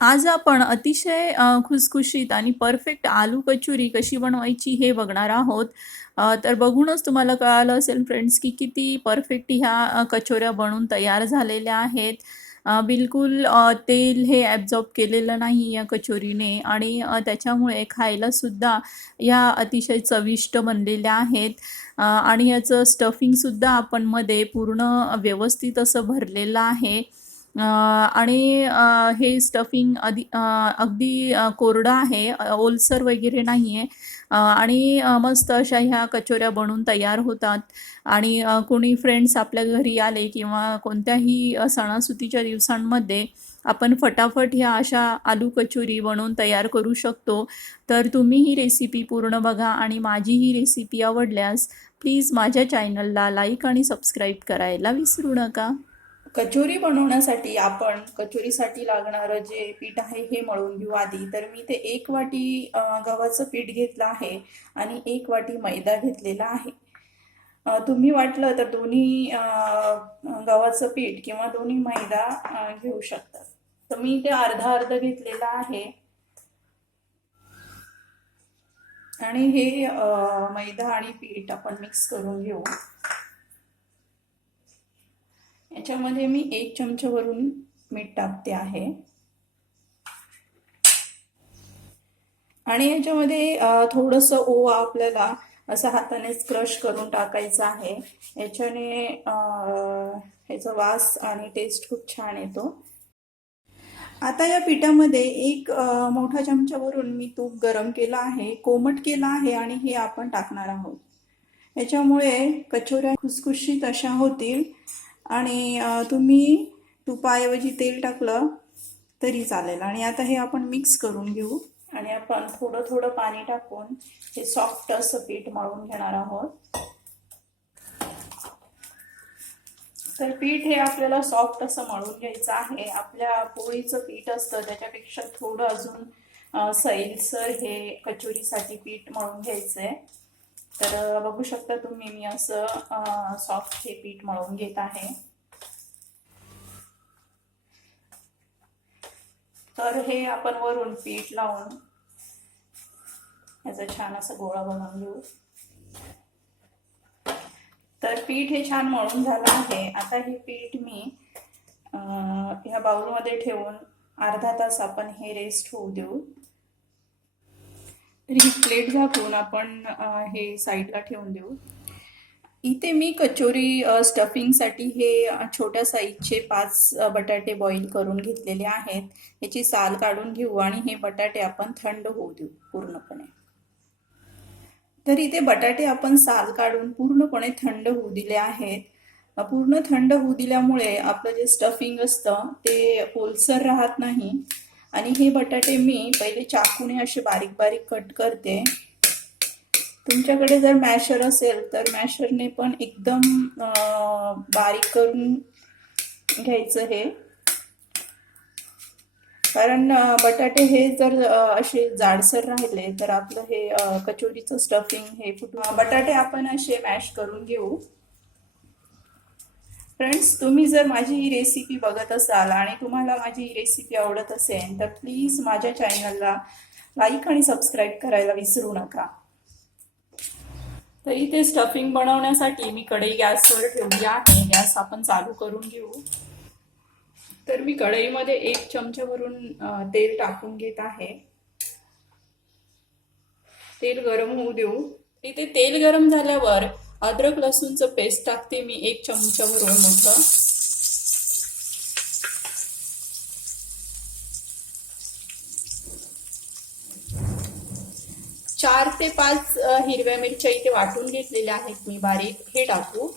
आज आपण अतिशय खुसखुशीत आणि परफेक्ट आलू कचोरी कशी बनवायची हे बघणार आहोत. तर बघूनच तुम्हाला कळालं असेल फ्रेंड्स की किती परफेक्ट ह्या कचोऱ्या बनून तयार झालेल्या आहेत. बिलकुल तेल हे ॲब्झॉर्ब केलेलं नाही या कचोरीने आणि त्याच्यामुळे खायलासुद्धा ह्या अतिशय चविष्ट बनलेल्या आहेत. आणि याचं स्टफिंगसुद्धा आपण मध्ये पूर्ण व्यवस्थित असं भरलेलं आहे. आणि हे स्टफिंग अगदी कोरडं आहे, ओलसर वगैरे नाही आहे. आणि मस्त अशा ह्या कचोऱ्या बनून तयार होतात. आणि कोणी फ्रेंड्स आपल्या घरी आले किंवा कोणत्याही सणासुदीच्या दिवसांमध्ये आपण फटाफट ह्या अशा आलू कचोरी बनवून तयार करू शकतो. तर तुम्ही ही रेसिपी पूर्ण बघा आणि माझी ही रेसिपी आवडल्यास प्लीज माझ्या चॅनलला लाईक आणि सबस्क्राईब करायला विसरू नका. कचोरी बनवण्यासाठी आपण कचोरीसाठी लागणारं जे पीठ आहे हे मळून घेऊ आधी. तर मी ते 1 वाटी गव्हाचं पीठ घेतलं आहे आणि 1 वाटी मैदा घेतलेला आहे. तुम्ही वाटलं तर दोन्ही गव्हाचं पीठ किंवा दोन्ही मैदा घेऊ शकता. तर मी ते अर्धा अर्ध घेतलेलं आहे. आणि हे मैदा आणि पीठ आपण मिक्स करून घेऊ. याच्यामध्ये मी 1 चमचा वरून मीठ टाकते आहे आणि याच्यामध्ये थोडंसं ओवा आपल्याला असं हातानेच क्रश करून टाकायचं आहे. याच्याने ह्याचा वास आणि टेस्ट खूप छान येतो. आता या पिठामध्ये 1 मोठा चमचावरून मी तूप गरम केलं आहे, कोमट केलं आहे आणि हे आपण टाकणार आहोत. याच्यामुळे कचोऱ्या खुसखुशीत अशा होतील. आणि तुम्ही तुपाऐवजी तेल टाकलं तरी चालेल. आणि आता हे आपण मिक्स करून घेऊ आणि आपण थोडं थोडं पाणी टाकून हे सॉफ्ट असं पीठ मळून घेणार आहोत. तर पीठ हे आपल्याला सॉफ्ट असं मळून घ्यायचं आहे. आपल्या पोळीचं पीठ असतं त्याच्यापेक्षा थोडं अजून सैलसर हे कचोरीसाठी पीठ मळून घ्यायचंय. तर बघू शकता तुम्ही मी असं सॉफ्ट हे पीठ मळून घेत आहे. तर हे आपण वरून पीठ लावून याचा छान असा गोळा बनवून घेऊ. तर पीठ हे छान मळून झालं आहे. आता हे पीठ मी ह्या बाउलमध्ये ठेवून अर्धा तास आपण हे रेस्ट होऊ देऊ. तर ही प्लेट झाकून आपण हे साईडला ठेवून देऊ. इथे मी कचोरी स्टफिंगसाठी हे छोट्या साईजचे 5 बटाटे बॉईल करून घेतलेले आहेत. याची साल काढून घेऊ आणि हे बटाटे आपण थंड होऊ देऊ पूर्णपणे. तर इथे बटाटे आपण साल काढून पूर्णपणे थंड होऊ दिले आहेत. पूर्ण थंड होऊ दिल्यामुळे आपलं जे स्टफिंग असतं ते ओलसर राहत नाही. आणि हे बटाटे मी पहिले चाकूने असे बारीक बारीक कट करते. तुमच्याकडे जर मॅशर असेल तर मॅशरने पण एकदम बारीक करून घ्यायचं हे. कारण बटाटे हे जर असे जाडसर राहिले तर आपलं हे कचोरीचं स्टफिंग हे बटाटे आपण असे मॅश करून घेऊ. फ्रेंड्स, तुम्ही जर माझी ही रेसिपी बघत असाल आणि तुम्हाला माझी ही रेसिपी आवडत असेल तर प्लीज माझ्या चॅनलला लाईक आणि सबस्क्राईब करायला विसरू नका. तर इथे स्टफिंग बनवण्यासाठी मी कढई गॅसवर ठेवली आहे. गॅस आपण चालू करून घेऊ. तर मी कढईमध्ये 1 चमचावरून तेल टाकून घेत आहे. तेल गरम होऊ देऊ. इथे तेल गरम झाल्यावर अद्रक लसूणचं पेस्ट टाकते मी 1 चमचावरून मोठं. चार ते 5 हिरव्या मिरच्या इथे वाटून घेतलेल्या आहेत मी बारीक, हे टाकू.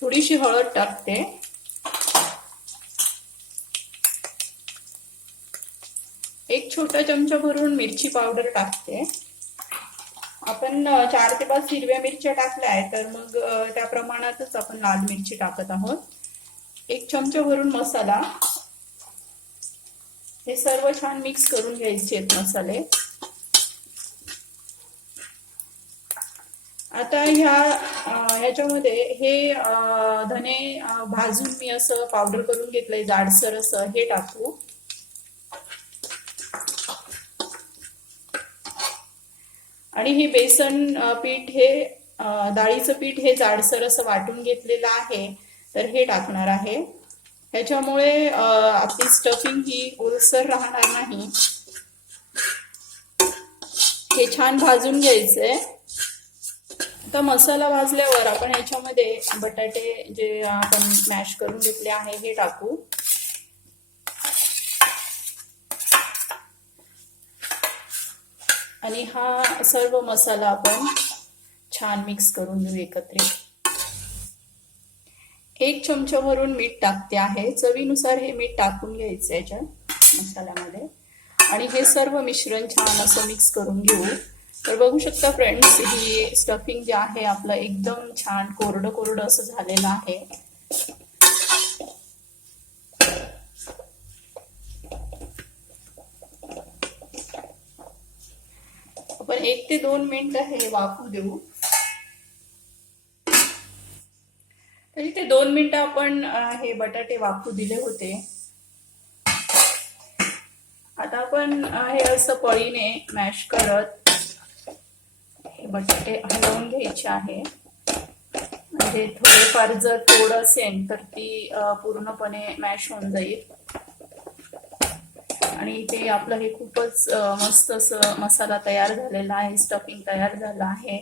थोडीशी हळद टाकते. एक छोटा चमचा भरून मिरची पावडर टाकते. आपण 4 ते 5 हिरव्या मिरच्या टाकल्या आहेत तर मग त्या प्रमाणातच आपण लाल मिरची टाकत आहोत. 1 चमचा भरून मसाला. हे सर्व छान मिक्स करून घ्यायचे आहेत मसाले. आता ह्याच्यामध्ये हे धने भाजून मी असं पावडर करून घेतलंय जाडसर असं, हे टाकू. आणि हे बेसन पीठ, हे डाळीचं पीठ हे जाडसर असं वाटून घेतलेलं आहे, तर हे टाकणार आहे. ह्याच्यामुळे आपली स्टफिंग ही ओलसर राहणार नाही. हे छान भाजून घ्यायचंय. आता मसाला भाजल्यावर आपण ह्याच्यामध्ये बटाटे जे आपण मॅश करून घेतले आहे हे टाकू. आणि हा सर्व मसाला आपण छान मिक्स करून घेऊ एकत्रित. 1 चमचा भरून मीठ टाकते आहे. चवीनुसार हे मीठ टाकून घ्यायचं याच्या मसाल्यामध्ये. आणि हे सर्व मिश्रण छान असं मिक्स करून घेऊ. तर बघू शकता फ्रेंड्स, ही स्टफिंग जे आहे आपलं एकदम छान कोरडं कोरडं असं झालेलं आहे. आपण 1 ते 2 मिनिटं हे वाफू देऊ. तर इथे 2 मिनिटं आपण हे बटाटे वाफू दिले होते. आता आपण हे असं पळीने मॅश करत हे बटाटे हलवून घ्यायचे आहे. म्हणजे थोडेफार जर थोड असेल तर ती पूर्णपणे मॅश होऊन जाईल. आणि इथे आपलं हे खूपच मस्त असं मसाला तयार झालेला आहे, स्टफिंग तयार झालं आहे.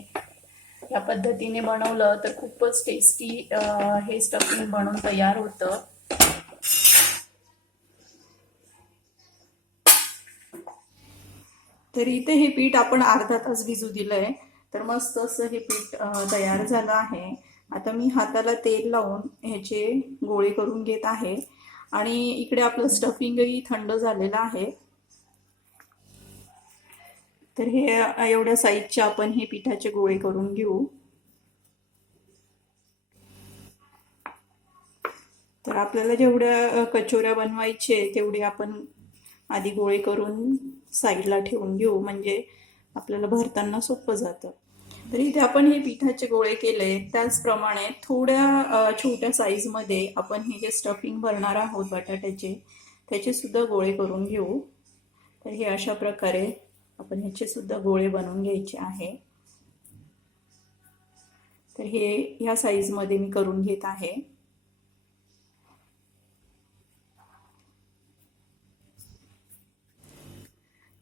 या पद्धतीने बनवलं तर खूपच टेस्टी हे स्टफिंग बनवून तयार होतं. तर इथे हे पीठ आपण अर्धा तास भिजू दिलंय. तर मस्त असं हे पीठ तयार झालं आहे. आता मी हाताला तेल लावून ह्याचे गोळे करून घेत आहे. आणि इकडे आपलं स्टफिंगही थंड झालेलं आहे. तर हे एवढ्या साईजचे आपण हे पिठाचे गोळे करून घेऊ. तर आपल्याला जेवढ्या कचोऱ्या बनवायचे तेवढे आपण आधी गोळे करून साईडला ठेवून घेऊ, म्हणजे आपल्याला भरताना सोपं जातं. तर इथे आपण हे पिठाचे गोळे केले, त्याचप्रमाणे थोड्या छोट्या साईजमध्ये आपण हे जे स्टफिंग भरणार आहोत बटाट्याचे, त्याचे सुद्धा गोळे करून घेऊ. तर हे अशा प्रकारे आपण ह्याचे सुद्धा गोळे बनवून घ्यायचे आहे. तर हे ह्या साईजमध्ये मी करून घेत आहे.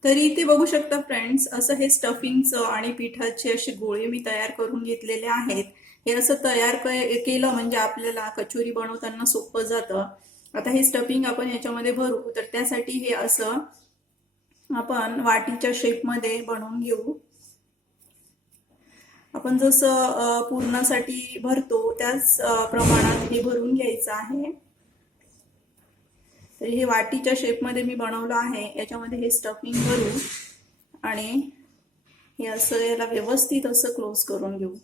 तरी इथे बघू शकता फ्रेंड्स, असं हे स्टफिंगचं आणि पिठाचे असे गोळे मी तयार करून घेतलेले आहेत. हे असं तयार केलं म्हणजे आपल्याला कचोरी बनवताना सोपं जातं. आता हे स्टफिंग आपण याच्यामध्ये भरू, तर त्यासाठी हे असं आपण वाटीच्या शेपमध्ये बनवून घेऊ. आपण जसं पूर्णासाठी भरतो त्याच प्रमाणात हे भरून घ्यायचं आहे. तर हे वाटीच्या शेपमध्ये मी बनवलं आहे. याच्यामध्ये हे स्टफिंग भरू आणि हे असं याला व्यवस्थित असं क्लोज करून घेऊ.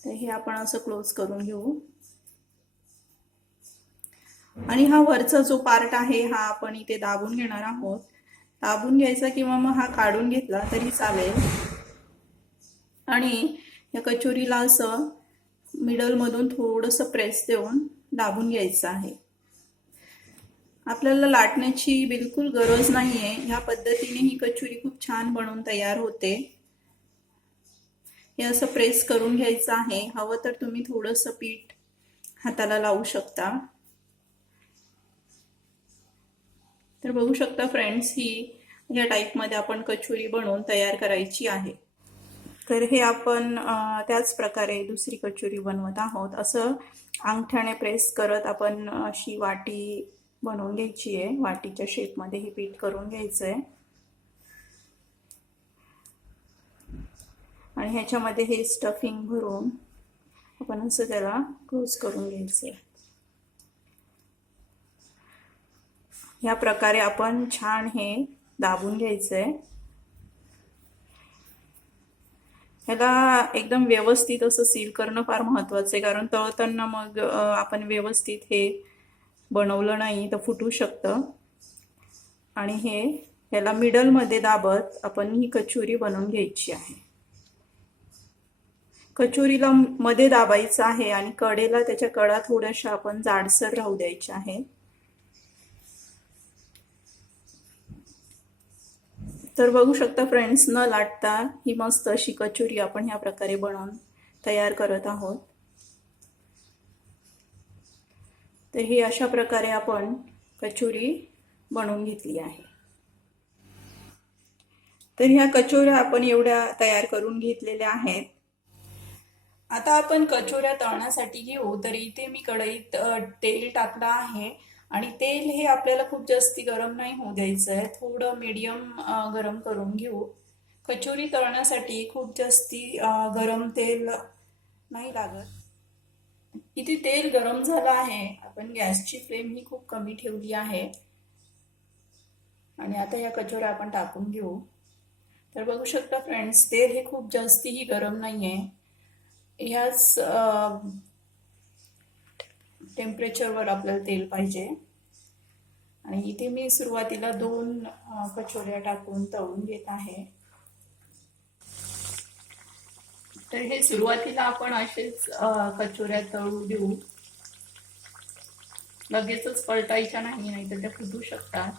तर हे आपण असं क्लोज करून घेऊ. आणि हा वरचा जो पार्ट आहे हा आपण इथे दाबून घेणार आहोत. दाबून घ्यायचा किंवा मग हा काढून घेतला तरी चालेल. आणि या कचोरीला असं मिडल मधून थोडंसं प्रेस देऊन दाबून घ्यायचं आहे. आपल्याला लाटण्याची बिलकुल गरज नाहीये. ह्या पद्धतीने ही कचोरी खूप छान बनवून तयार होते. हे असं प्रेस करून घ्यायचं आहे. हवं तर तुम्ही थोडंसं पीठ हाताला लावू शकता. तर बघू शकता फ्रेंड्स, ही या टाईपमध्ये आपण कचोरी बनवून तयार करायची आहे. तर हे आपण त्याच प्रकारे दुसरी कचोरी बनवत आहोत. असं अंगठ्याने प्रेस करत आपण अशी वाटी बनवून घ्यायची आहे. वाटीच्या शेपमध्ये हे पीठ करून घ्यायचं आहे. आणि ह्याच्यामध्ये हे स्टफिंग भरून आपण असं त्याला क्लोज करून घ्यायचं आहे. ह्या प्रकारे आपण छान हे दाबून घ्यायचंय. ह्याला एकदम व्यवस्थित असं सील करणं फार महत्वाचं आहे, कारण तळताना मग आपण व्यवस्थित हे बनवलं नाही तर फुटू शकतं. आणि हे ह्याला मिडलमध्ये दाबत आपण ही कचोरी बनवून घ्यायची आहे. कचोरीला मध्ये दाबायचं आहे आणि कडेला त्याच्या कडा थोड्याशा आपण जाडसर राहू द्यायच्या आहेत. तर बघू शकता फ्रेंड्स, न लाटता ही मस्त अशी कचोरी आपण ह्या प्रकारे बनवून तयार करत आहोत. तर ही अशा प्रकारे आपण कचोरी बनवून घेतली आहे. तर ह्या कचोऱ्या आपण एवढ्या तयार करून घेतलेल्या आहेत. आता आपण कचोऱ्या तळण्यासाठी घेऊ. तर इथे मी कढईत तेल टाकलं आहे आणि तेल हे आपल्याला खूप जास्ती गरम नाही होऊ द्यायचं आहे, थोडं मीडियम गरम करून घेऊ. कचोरी तळण्यासाठी खूप जास्ती गरम तेल नाही लागत. इथे तेल गरम झालं आहे. आपण गॅसची फ्लेम ही खूप कमी ठेवली आहे आणि आता या कचोऱ्या आपण टाकून घेऊ. तर बघू शकता फ्रेंड्स, तेल हे खूप जास्तीही गरम नाही आहे. ह्याच टेम्परेचरवर आपल्याला तेल पाहिजे. आणि इथे मी सुरुवातीला 2 कचोऱ्या टाकून तळून घेत आहे. तर हे सुरुवातीला आपण असेच कचोऱ्या तळू देऊ, लगेचच पलटायच्या नाही, तर त्या फुटू शकतात.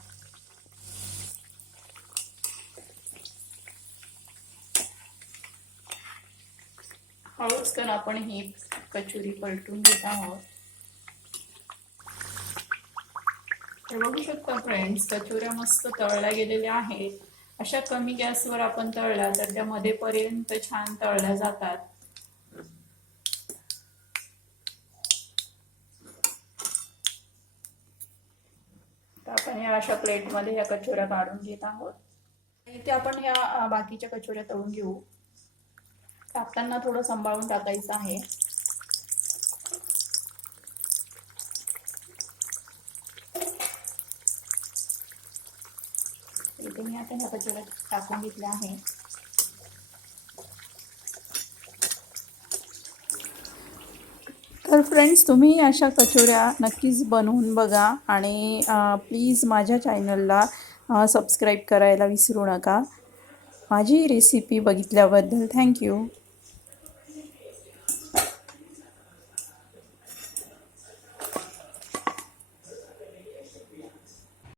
हळूच आपण ही कचोरी पलटून घेत आहोत. तर बघू शकता फ्रेंड्स, कचोऱ्या मस्त तळल्या गेलेल्या आहेत. अशा कमी गॅसवर आपण तळल्या तर त्या मध्येपर्यंत छान तळल्या जातात. तर आपण या अशा प्लेटमध्ये या कचोऱ्या काढून घेत आहोत. इथे आपण ह्या बाकीच्या कचोऱ्या तळून घेऊ. टाकताना थोडं सांभाळून टाकायचं आहे. इथे मी आता ह्या कचोऱ्या टाकून घेतल्या आहे. तर फ्रेंड्स, तुम्ही अशा कचोऱ्या नक्कीच बनवून बघा आणि प्लीज माझ्या चॅनलला सबस्क्राईब करायला विसरू नका. माझी रेसिपी बघितल्याबद्दल थँक्यू.